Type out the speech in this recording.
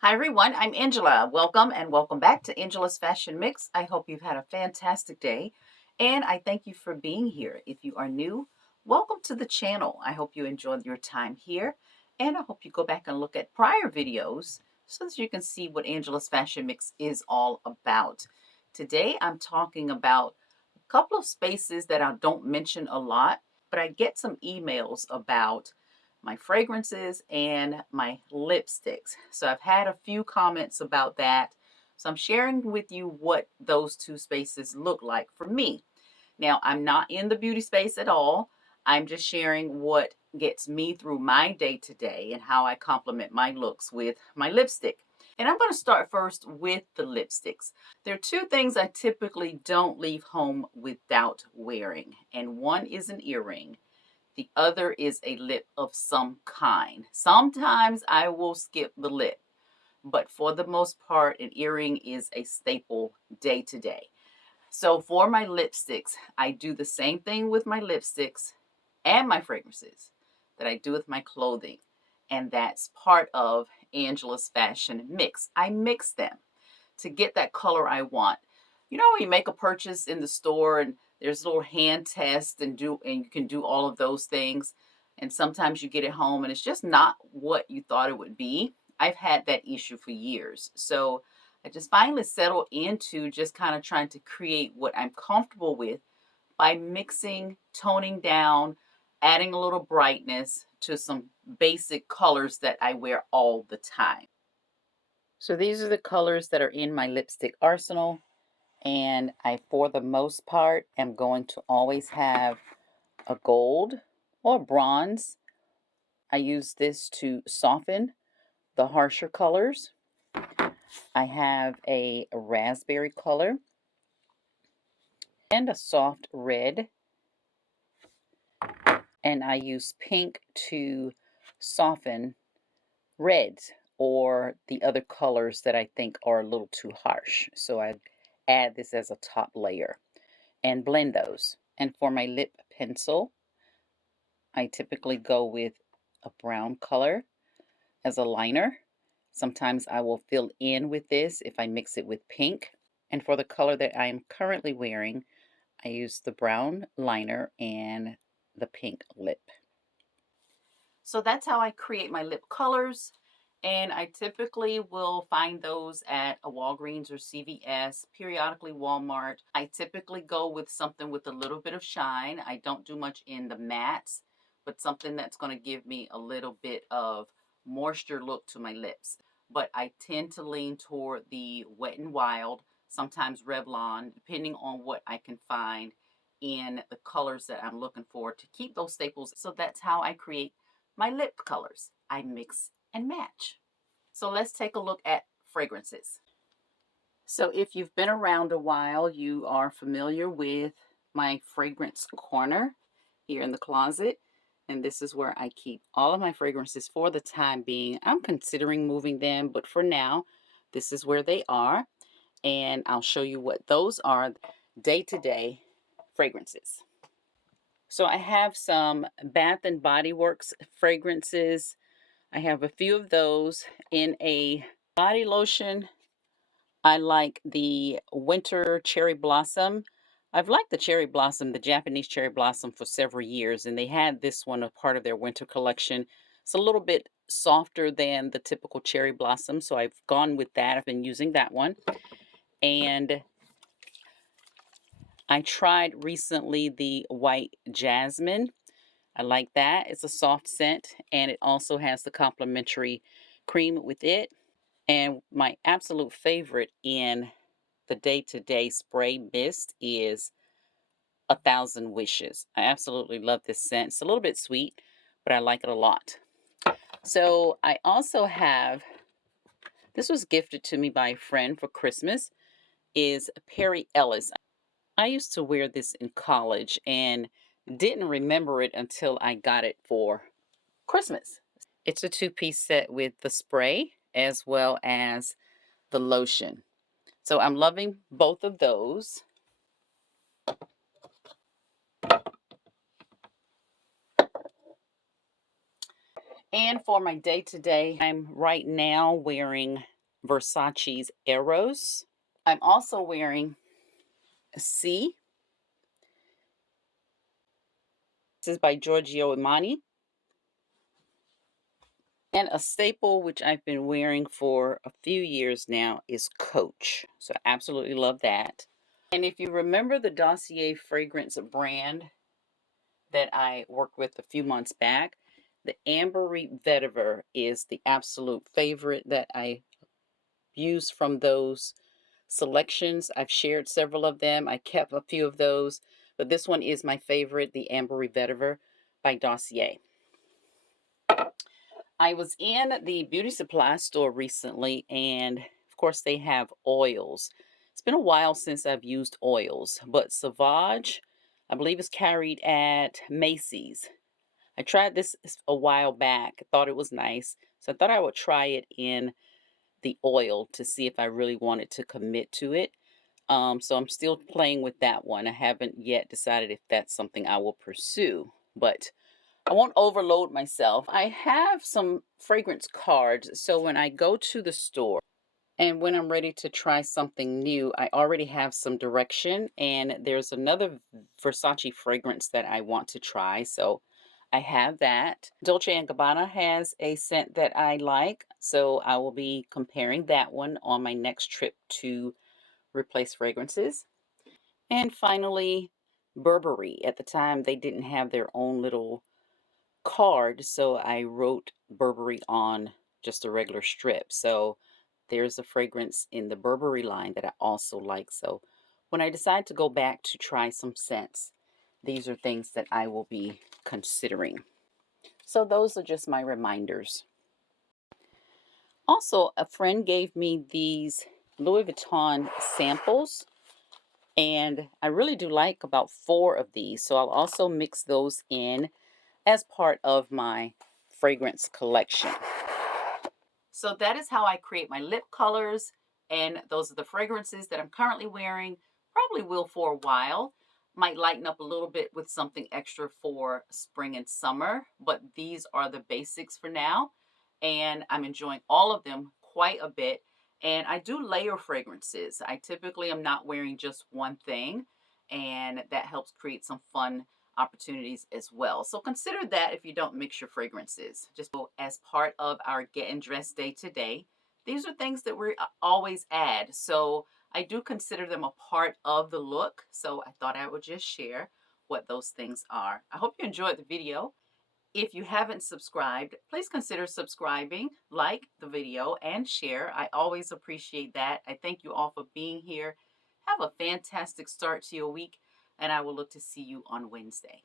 Hi everyone, I'm Angela. Welcome and welcome back to Angela's Fashion Mix. I hope you've had a fantastic day and I thank you for being here. If you are new, welcome to the channel. I hope you enjoyed your time here and I hope you go back and look at prior videos so that you can see what Angela's Fashion Mix is all about. Today I'm talking about a couple of spaces that I don't mention a lot, but I get some emails about my fragrances and my lipsticks. So I've had a few comments about that. So I'm sharing with you what those two spaces look like for me. Now, I'm not in the beauty space at all. I'm just sharing what gets me through my day to day and how I complement my looks with my lipstick. And I'm going to start first with the lipsticks. There are two things I typically don't leave home without wearing, and one is an earring. The other is a lip of some kind. Sometimes I will skip the lip, but for the most part, an earring is a staple day to day. So for my lipsticks, I do the same thing with my lipsticks and my fragrances that I do with my clothing. And that's part of Angela's Fashion Mix. I mix them to get that color I want. You know, you make a purchase in the store and there's a little hand test and you can do all of those things. And sometimes you get it home and it's just not what you thought it would be. I've had that issue for years. So I just finally settled into just kind of trying to create what I'm comfortable with by mixing, toning down, adding a little brightness to some basic colors that I wear all the time. So these are the colors that are in my lipstick arsenal, and I, for the most part, am going to always have a gold or bronze. I use this to soften the harsher colors. I have a raspberry color and a soft red, and I use pink to soften reds or the other colors that I think are a little too harsh. So I add this as a top layer and blend those. And for my lip pencil, I typically go with a brown color as a liner. Sometimes I will fill in with this if I mix it with pink. And for the color that I am currently wearing, I use the brown liner and the pink lip. So that's how I create my lip colors. And I typically will find those at a Walgreens or CVS, periodically Walmart. I typically go with something with a little bit of shine. I don't do much in the mattes, but something that's going to give me a little bit of moisture look to my lips. But I tend to lean toward the Wet n Wild, sometimes Revlon, depending on what I can find in the colors that I'm looking for to keep those staples. So that's how I create my lip colors. I mix and match. So let's take a look at fragrances. So if you've been around a while, you are familiar with my fragrance corner here in the closet. And this is where I keep all of my fragrances for the time being. I'm considering moving them, but for now, this is where they are. And I'll show you what those are day-to-day fragrances. So I have some Bath and Body Works fragrances. I have a few of those in a body lotion. I like the Winter Cherry Blossom. I've liked the cherry blossom, the Japanese cherry blossom, for several years, and they had this one a part of their winter collection. It's a little bit softer than the typical cherry blossom, so I've gone with that. I've been using that one. And I tried recently the White Jasmine. I like that. It's a soft scent, and it also has the complimentary cream with it. And my absolute favorite in the day-to-day spray mist is A Thousand Wishes. I absolutely love this scent. It's a little bit sweet, but I like it a lot. So I also have, this was gifted to me by a friend for Christmas, is Perry Ellis. I used to wear this in college and didn't remember it until I got it for Christmas. It's a two-piece set with the spray as well as the lotion. So I'm loving both of those. And for my day today, I'm right now wearing Versace's Eros. I'm also wearing a C. This is by Giorgio Armani. And a staple which I've been wearing for a few years now is Coach. So I absolutely love that. And if you remember the Dossier fragrance brand that I worked with a few months back, the Ambery Vetiver is the absolute favorite that I use from those selections. I've shared several of them. I kept a few of those, but this one is my favorite, the Ambery Vetiver by Dossier. I was in the beauty supply store recently, and of course, they have oils. It's been a while since I've used oils, but Sauvage, I believe, is carried at Macy's. I tried this a while back, thought it was nice, so I thought I would try it in the oil to see if I really wanted to commit to it. So I'm still playing with that one. I haven't yet decided if that's something I will pursue, but I won't overload myself. I have some fragrance cards, so when I go to the store and when I'm ready to try something new, I already have some direction, and there's another Versace fragrance that I want to try, so I have that. Dolce & Gabbana has a scent that I like, so I will be comparing that one on my next trip to replace fragrances. And finally, Burberry. At the time, they didn't have their own little card, so I wrote Burberry on just a regular strip. So there's a fragrance in the Burberry line that I also like. So when I decide to go back to try some scents, these are things that I will be considering. So those are just my reminders. Also, a friend gave me these Louis Vuitton samples, and I really do like about 4 of these. So I'll also mix those in as part of my fragrance collection. So that is how I create my lip colors, and those are the fragrances that I'm currently wearing. Probably will for a while. Might lighten up a little bit with something extra for spring and summer, but these are the basics for now, and I'm enjoying all of them quite a bit. And I do layer fragrances. I typically am not wearing just one thing, and that helps create some fun opportunities as well. So consider that if you don't mix your fragrances. Just as part of our getting dressed day today, these are things that we always add. So I do consider them a part of the look. So I thought I would just share what those things are. I hope you enjoyed the video. If you haven't subscribed, please consider subscribing, like the video, and share. I always appreciate that. I thank you all for being here. Have a fantastic start to your week, and I will look to see you on Wednesday.